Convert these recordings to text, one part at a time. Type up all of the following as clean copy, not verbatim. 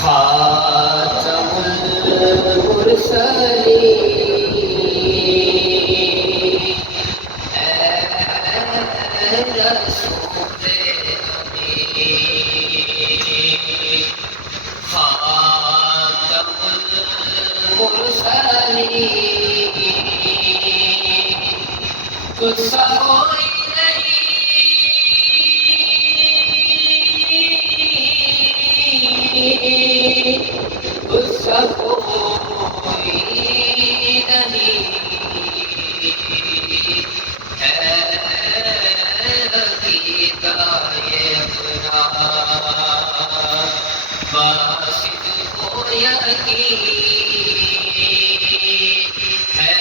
खातमुल मुरसलीन रसूले अमीन खातमुल मुरसलीन तुझसा कोई नहीं तुझसा कोई नहीं है रफ़ीक़ाए अपना वासित को यकीन है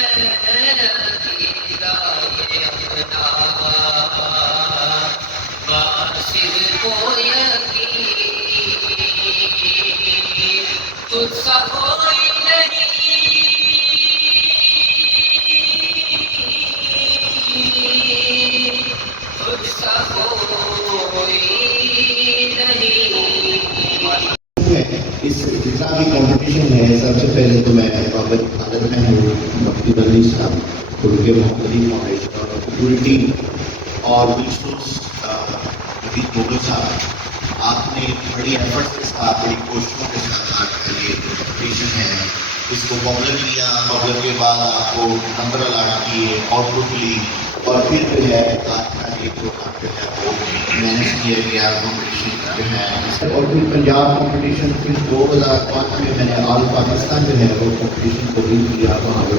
रफ़ीक़ाए अपना वासित को यकीन तुझसा कोई नहीं तुझसा कोई नहीं। इस जितना भी कंपटीशन है, सबसे पहले तो मैं बाबा जी फादर में हूँ मुफ्ती बदली साहब, उनके मोहम्मदी फाउंडेशन और पूरी टीम और विशुस मुगल साहब, आपने बड़ी एफर्ट्स के साथ, बड़ी कोशिशों के साथ आपका ये जो कंपटीशन है इसको पॉपुलर किया। पॉपुलर के बाद आपको नंबर अलाट किए, आउटपुट ली और फिर जो है आपका ये प्रोग्राम जो है वो मैनेज किया गया कॉम्पिटिशन जो है। और फिर पंजाब कॉम्पिटिशन, फिर 2005 में मैंने ऑल पाकिस्तान जो है वो कॉम्पिटिशन को भी किया। वहाँ पर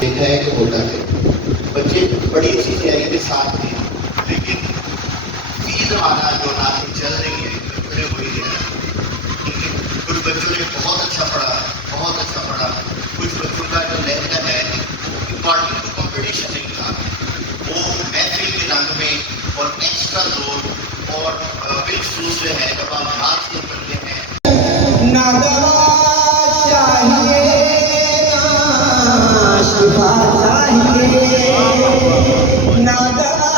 देखा है कि होता है बच्चे बड़ी अच्छी तैयारी के साथ थे, लेकिन फीस हमारा जो नाते चल रही है बच्चों हो ही गया। लेकिन कुछ बच्चों ने बहुत अच्छा पढ़ा, बहुत अच्छा पढ़ा। कुछ बच्चों का जो लहजा है अकॉर्डिंग टू कॉम्पिटिशन नहीं था, वो महफिल के रंग में और एक्स्ट्रा जोर और बिलखसूस जो है जब आप हाथ से पढ़ते हैं ना दवा चाहिए ना शिफा चाहिए, ना दवा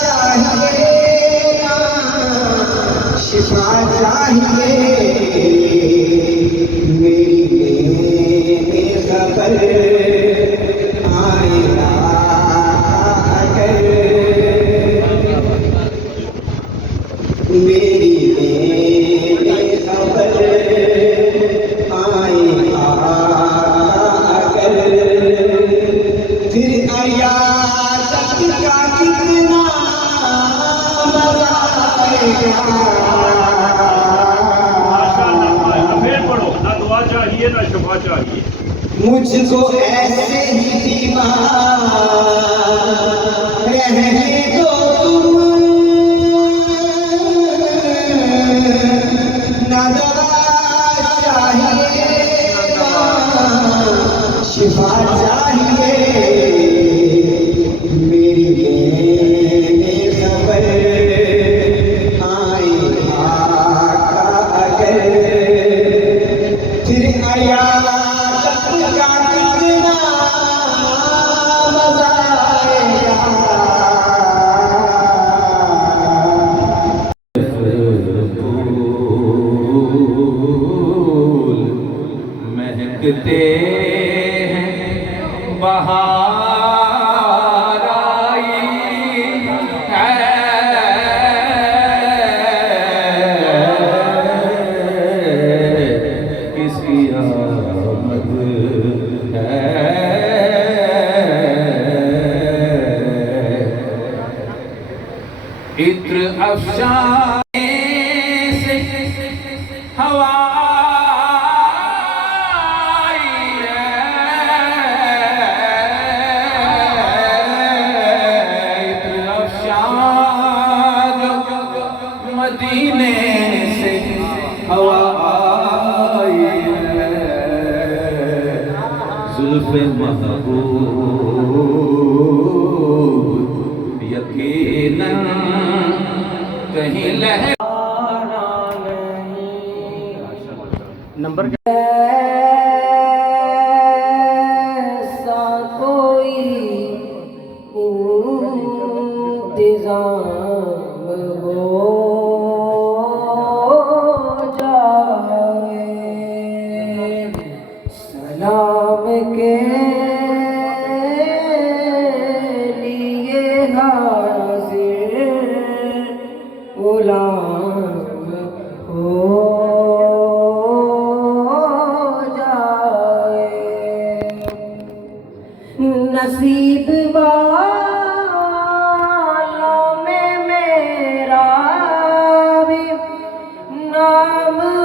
चाहिए ना शिफा चाहिए, मेरी सफर आएगा अगर मेरी खबर आएगा अगर फिर अयादत का कितना मजा आएगा। फिर पढ़ो ना दुआ चाहिए ना शफा चाहिए। मुझको ऐसे ही दीवार रहने दो तुम, ना दवा चाहिए ना शिफा चाहिए, मेरी खबर आएगा अगर फिर अयादत का कितना मजा आएगा। महकते हैं बहार आई है, किसकी आमद है। इत्र अफसाने से हवा मदीने से हवा आई है, जुल्फ़े महबूब यकीनन कहीं लहराना नहीं। नंबर ऐसा कोई इंतजाम हो नाम